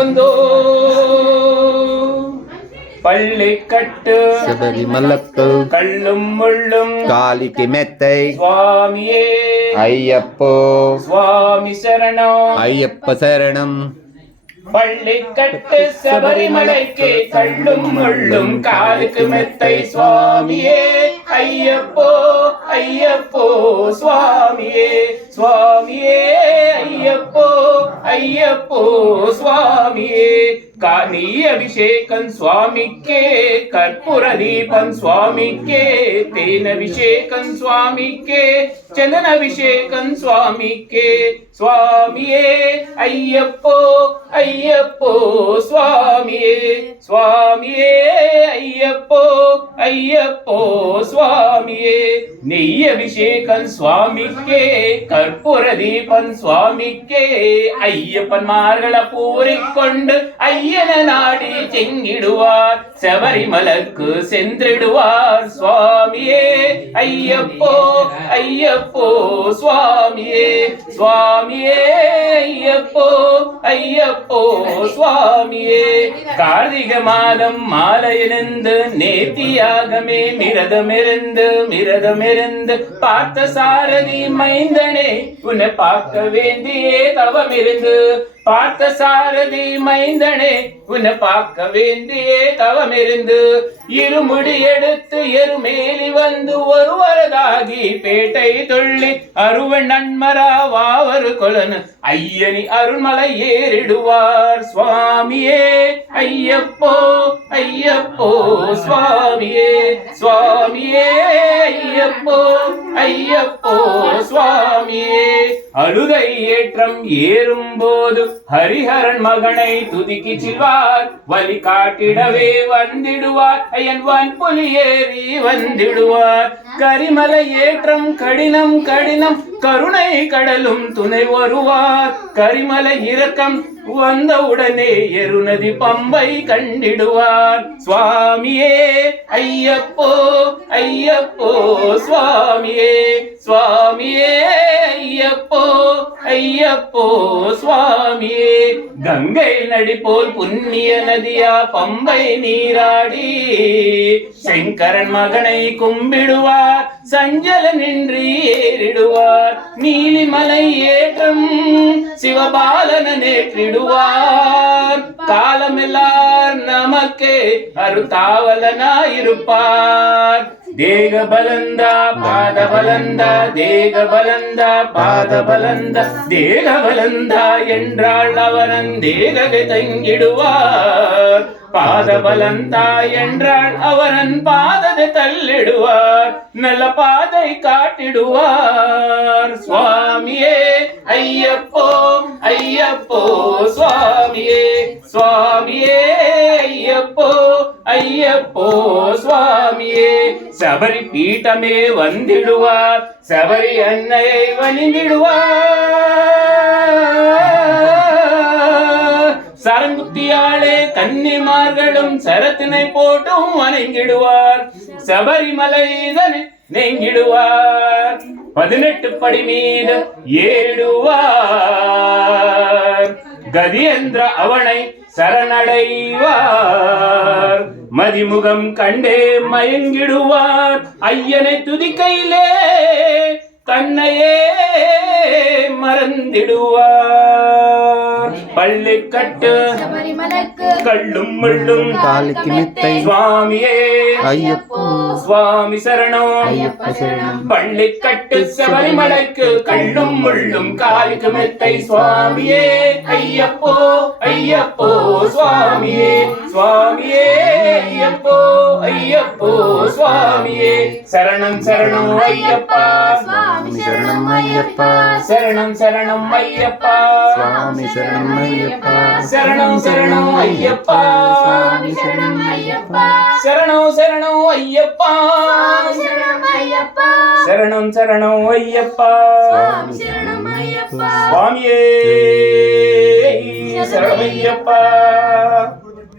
ಒಂದು பள்ளிக்கட்டு சபரிமலக்கு கள்ளும் முள்ளும் காலிக்கு மெத்தை சுவாமியே ஐயப்போ சுவாமி சரணம் ஐயப்ப சரணம். பள்ளிக்கட்டு சபரிமலைக்கு கள்ளும் முள்ளும் காலுக்கு மெத்தை சுவாமியே ஐயப்போ ஐயப்போ சுவாமியே சுவாமியே ஐயப்போ ஐயப்போ சுவாமியே. காணி அபிஷேகம் சுவாமிக்கே கற்பூர தீபம் சுவாமிக்கே தேனபிஷேகம் சுவாமிக்கே சந்தன அபிஷேகம் சுவாமிக்கே சுவாமியே ஐயப்போ ஐயப்போ சுவாமியே சுவாமியே ஐயப்போ ஐயப்போ சுவாமியே. நெய் அபிஷேகம் சுவாமிக்கே கற்பூர தீபம் சுவாமிக்கே ஐயப்பன் மார்கழ பூரிக்கொண்டு ஐயன நாடி செங்கிடுவார் சபரிமலக்கு சென்றிடுவார் சுவாமியே ஐயப்போ ஐயப்போ சுவாமியே சுவாமியே ஐயப்போ ஐயப்போ சுவாமியே. கார்த்திகை மாதம் மாலையிலிருந்து நேர்த்தியாகமே மிரதமிருந்து பார்த்த சாரதி மைந்தனே உன்னை பார்க்க வேண்டியே தவமிருந்து பார்த்த சாரதி மைந்தனே உன்னை பார்க்க வேண்டியே தவமிருந்து இருமுடி எடுத்து எருமேலி வந்து ஒருவரதாகி பேட்டை துள்ளி அருவ நன்மரா வாவரு கொலன் ஐயனி அருள்மலை ஏறிடுவார் சுவாமியே ஐயப்போ ஐயப்போ சுவாமியே சுவாமியே ஐயப்போ ஐயப்போ சுவாமியே. அழுகை ஏற்றம் ஏறும்போது ஹரிஹரன் மகனை துதிக்கி செல்வார் வழி காட்டிடவே வந்திடுவார் ஐயன் வன்புலி ஏறி வந்திடுவார். கரிமலை ஏற்றம் கடினம் கடினம் கருணை கடலும் துணை வருவார். கரிமலை இறக்கம் வந்தவுடனே எருநதி பம்பை கண்டிடுவார் சுவாமியே ஐயப்போ ஐயப்போ சுவாமியே சுவாமியே ஐயப்போ ஐயப்போ சுவாமியே. கங்கை நடி போல் புண்ணிய நதியா பம்பை நீராடி சங்கரன் மகனை கும்பிடுவார் சஞ்சல நின்றி ஏறிடுவார். நீலிமலை ஏற்றம் சிவபாலன நேற்றிடுவார் காலமெல்லாம் நமக்கே அருத்தாவலனாயிருப்பார். தேக பலந்தா பாத பலந்தா தேக பலந்தா பாத பலந்தா தேக பலந்தா என்றால் அவரன் தேககை தங்கிடுவார். பாத பலந்தா என்றால் அவரன் பாதத்தை தள்ளிடுவார் நல்ல பாதை காட்டிடுவார் சுவாமியே ஐயப்போ ஐயப்போ சுவாமியே சுவாமியே ஐயப்போ ஐயப்போ சுவாமியே. சபரி பீட்டமே வந்திடுவார் சபரி அன்னையை வணிந்திடுவார். சரங்குத்தியாளே கன்னிமார்களும் சரத்தினை போட்டும் வணங்கிடுவார் சபரிமலைதனை நெங்கிடுவார். 18 படி மீது ஏறிடுவார் கதியேந்திர அவனை சரணடைவார். மதிமுகம் கண்டே மயங்கிடுவார் ஐயனை துதிக்கையிலே தன்னையே மறந்திடுவார். பள்ளிக்கட்டு கள்ளும் முள்ளும் காலிக்கு மெத்தை சுவாமியே ஐயப்போ சுவாமி சரணம் ஐயப்ப சரணம். பள்ளிக்கட்டு சபரிமலைக்கு கள்ளும் முள்ளும் காலிக்கு மெத்தை சுவாமியே ஐயப்போ ஐயப்போ சுவாமியே சுவாமியே ஐயப்போ ஐயப்போ சுவாமியே. சரணம் சரணம் ஐயப்பா சுவாமி சரணம் ஐயப்பா சரணம் சரணம் ஐயப்பா சுவாமி சரணம் ஐயப்பா சரணம் சரணம் ஐயப்பா சுவாமி சரணம் ஐயப்பா சரணம் சரணம் ஐயப்பா சரணம் சரணம் ஐயப்பா சுவாமி சரணம் ஐயப்பா சுவாமியே சரணம் ஐயப்பா.